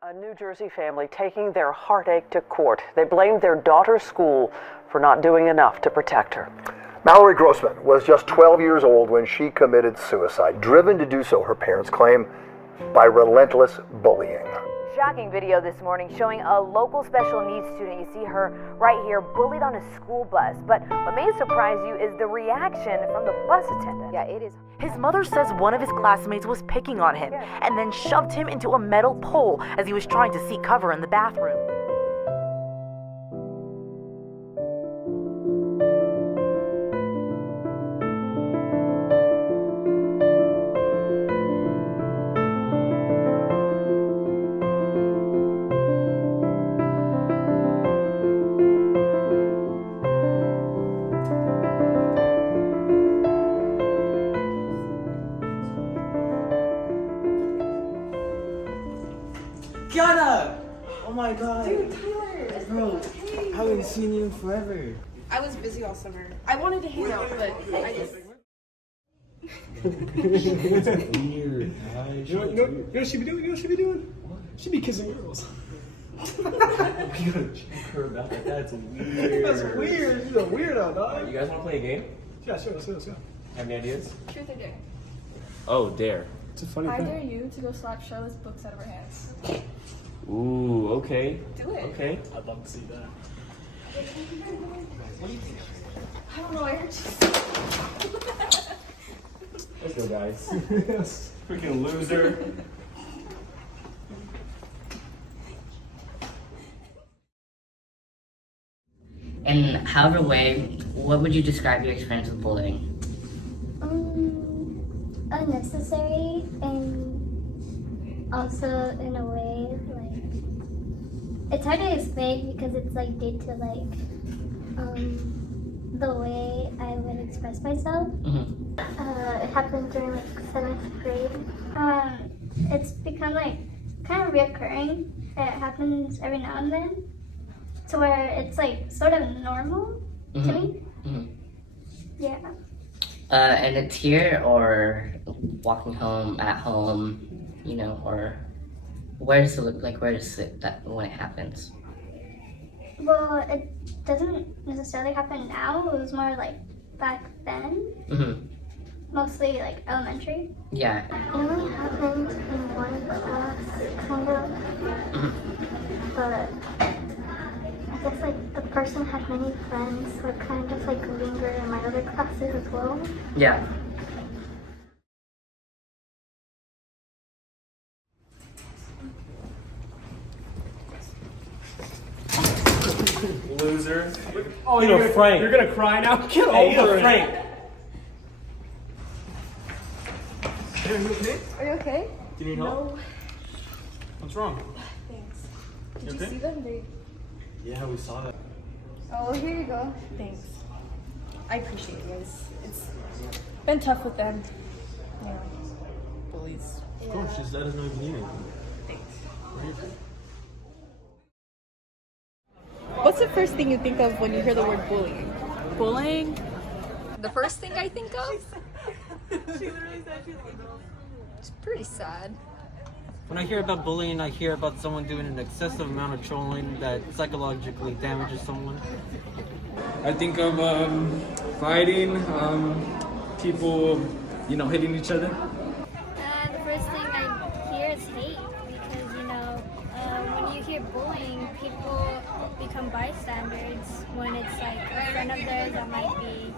A New Jersey family taking their heartache to court. They blamed their daughter's school for not doing enough to protect her. Mallory Grossman was just 12 years old when she committed suicide, driven to do so, her parents claim, by relentless bullying. Shocking video this morning showing a local special needs student. You see her right here, bullied on a school bus. But what may surprise you is the reaction from the bus attendant. Yeah, it is. His mother says one of his classmates was picking on him and then shoved him into a metal pole as he was trying to seek cover in the bathroom. Kiana! Oh my god. Dude, Tyler! Bro, I haven't seen you in forever. I was busy all summer. I wanted to hang out, but I just... That's weird. You know what she be doing? You know what she be doing? She be kissing girls. You gotta check her about that. That's weird. That's weird. She's a weirdo, dog. You guys wanna play a game? Yeah, sure, let's go. Have any ideas? Truth or dare? Oh, dare. It's a funny I thing. dare you to go slap Charlotte's books out of her hands. Ooh, okay. Do it. Okay. I'd love to see that. I don't know, I heard you. Let's go, guys. Yes. Freaking loser. In however way, what would you describe your experience with bullying? Unnecessary and also in a way like it's hard to explain because it's like due to like the way I would express myself. It happened during like 7th grade. It's become like kind of reoccurring. It happens every now and then to where it's like sort of normal to me. Yeah. And it's here or walking home, at home, you know, or where does it look like? Where does it that when it happens? Well, it doesn't necessarily happen now. It was more like back then. Mostly like elementary. Yeah. It only happened in one class, kind of. But I guess like the person had many friends, so it kind of like lingered in my other classes as well. Yeah. Loser. Oh, You know, Frank. You're gonna cry now? Get Hey, you over know, it. Frank. Are you okay? Do you need help? What's wrong? Thanks. Did You you okay? see them? They... Yeah, we saw that. Oh, here you go. Thanks. I appreciate you guys. It's been tough with them. You know, bullies. Of course, just let us know if you need anything. Thanks. What's the first thing you think of when you hear the word bullying? Bullying? The first thing I think of? It's pretty sad. When I hear about bullying, I hear about someone doing an excessive amount of trolling that psychologically damages someone. I think of fighting, people, hitting each other. The first thing I hear is hate because, when you hear bullying, people become bystanders when it's like a friend of theirs that might be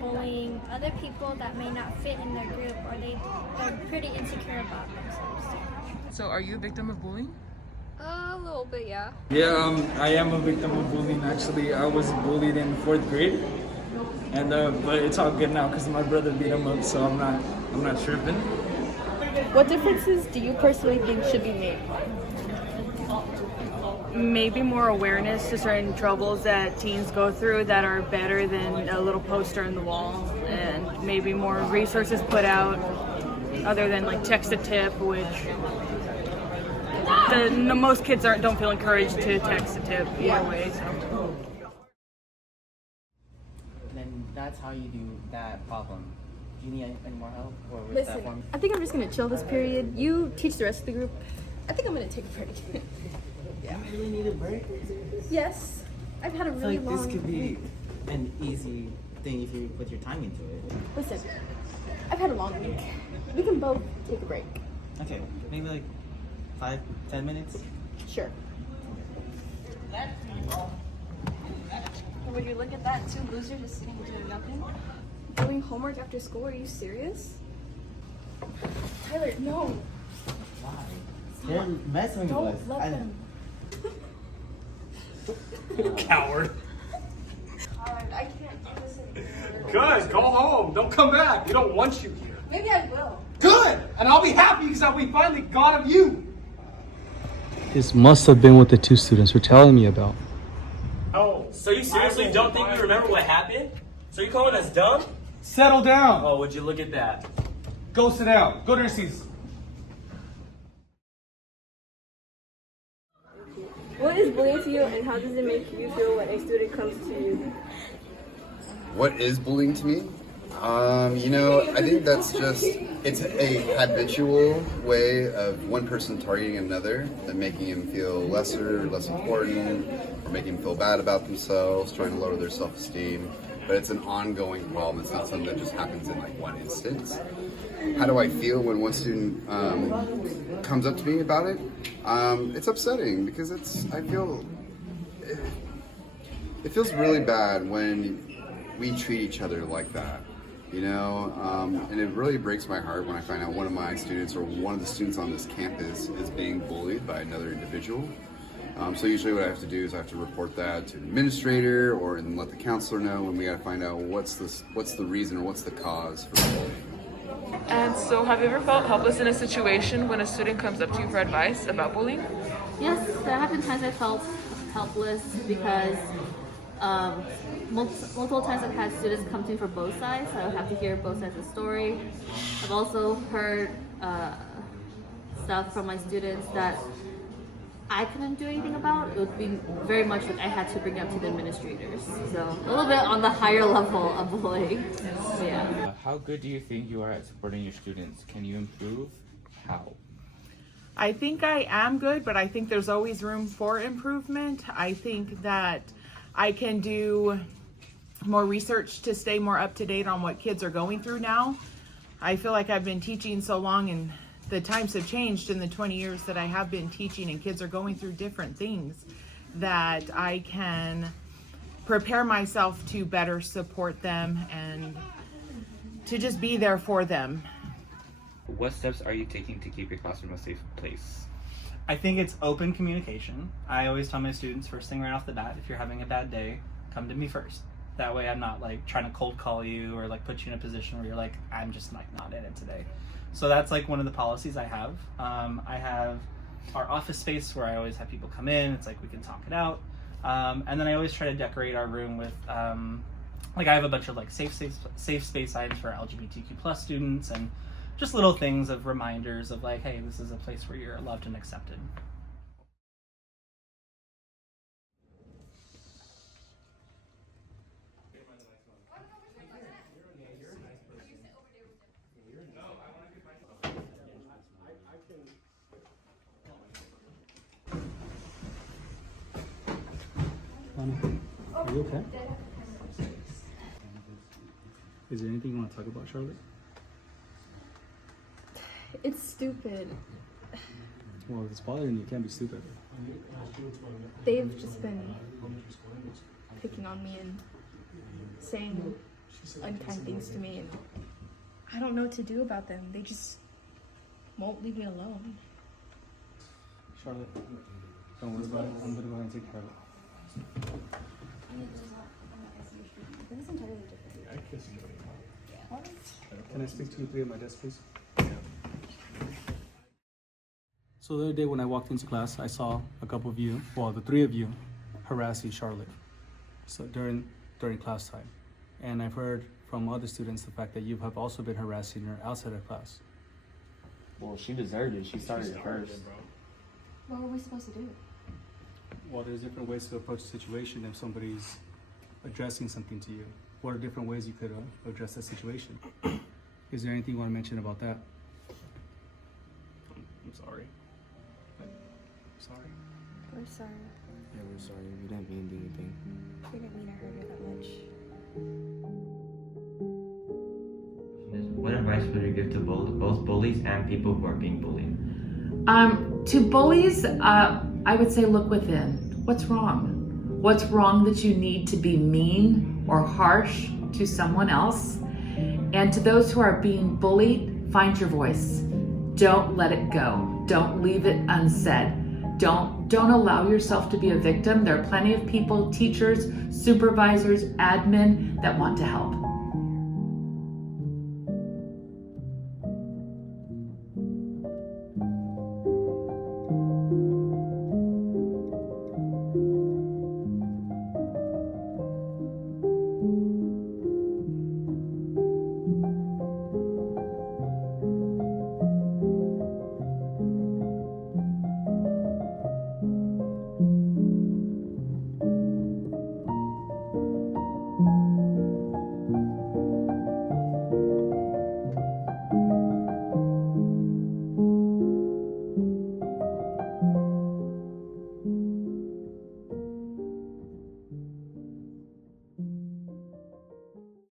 bullying other people that may not fit in their group or they're pretty insecure about themselves too. So are you a victim of bullying? A little bit, yeah. Yeah, I am a victim of bullying. Actually, I was bullied in 4th grade, and but it's all good now because my brother beat him up, so I'm not tripping. What differences do you personally think should be made? Maybe more awareness to certain troubles that teens go through that are better than a little poster in the wall, and maybe more resources put out other than like text a tip, which most kids don't feel encouraged to text a tip either way. So. Then that's how you do that problem. Do you need any more help? Or was that Listen, one? I think I'm just gonna chill this period. You teach the rest of the group. I think I'm gonna take a break. Yeah. You really need a break? Yes. I've had a I feel really like long this could be week. an easy thing if you put your time into it. Listen, I've had a long week. We can both take a break. Okay, maybe like 5-10 minutes? Sure. Would you look at that? Two losers just sitting doing nothing? Doing homework after school? Are you serious? Tyler, no. Why? They're messing with us. Don't let them. Coward. God, I can't do this anymore. Good, go home. Don't come back. We don't want you here. Maybe I will. Good! And I'll be happy because we finally got of you. This must have been what the two students were telling me about. Oh. So you seriously don't think you remember what happened? So you calling us dumb? Settle down. Oh, would you look at that? Go sit down. Go to your seats. What is bullying to you, and how does it make you feel when a student comes to you? What is bullying to me? You know, I think that's just, it's a habitual way of one person targeting another and making him feel lesser, less important, or making him feel bad about themselves, trying to lower their self-esteem. But it's an ongoing problem. It's not something that just happens in like one instance. How do I feel when one student comes up to me about it? It's upsetting because I feel, it feels really bad when we treat each other like that. You know, and it really breaks my heart when I find out one of my students or one of the students on this campus is being bullied by another individual. So usually what I have to do is I have to report that to the administrator or and let the counselor know, and we got to find out what's the reason or what's the cause for the bullying. And so have you ever felt helpless in a situation when a student comes up to you for advice about bullying? Yes, there have been times I felt helpless because multiple times I've had students come to me for both sides, so I would have to hear both sides of the story. I've also heard stuff from my students that I couldn't do anything about. It would be very much like I had to bring it up to the administrators. So a little bit on the higher level of bullying. Yeah. How good do you think you are at supporting your students? Can you improve? How? I think I am good, but I think there's always room for improvement. I think that I can do more research to stay more up to date on what kids are going through now. I feel like I've been teaching so long and the times have changed in the 20 years that I have been teaching, and kids are going through different things, that I can prepare myself to better support them and to just be there for them. What steps are you taking to keep your classroom a safe place? I think it's open communication. I always tell my students first thing right off the bat, if you're having a bad day, come to me first. That way I'm not like trying to cold call you or like put you in a position where you're like, I'm just like not in it today. So that's like one of the policies I have. I have our office space where I always have people come in. It's like we can talk it out. And then I always try to decorate our room with, like I have a bunch of like safe space items for LGBTQ+ students and just little things of reminders of like, hey, this is a place where you're loved and accepted. Are you okay? Is there anything you want to talk about, Charlotte? It's stupid. Well, if it's bothering you, it can't be stupid. They've just been picking on me and saying unkind things to me, and I don't know what to do about them. They just won't leave me alone. Charlotte, don't worry about it. I'm gonna go ahead and take care of it. This is entirely different. Can I speak to you three at my desk, please? So the other day when I walked into class, I saw a couple of you, well, the three of you, harassing Charlotte. So during class time, and I've heard from other students the fact that you have also been harassing her outside of class. Well, she deserved it. She started it first. What were we supposed to do? Well, there's different ways to approach the situation if somebody's addressing something to you. What are different ways you could address that situation? Is there anything you want to mention about that? I'm sorry. sorry. We're sorry. Yeah, we're sorry. We didn't mean to do anything. We didn't mean to hurt her that much. What advice would you give to both bullies and people who are being bullied? To bullies, I would say look within. What's wrong? What's wrong that you need to be mean or harsh to someone else? And to those who are being bullied, find your voice. Don't let it go. Don't leave it unsaid. Don't allow yourself to be a victim. There are plenty of people, teachers, supervisors, admin that want to help.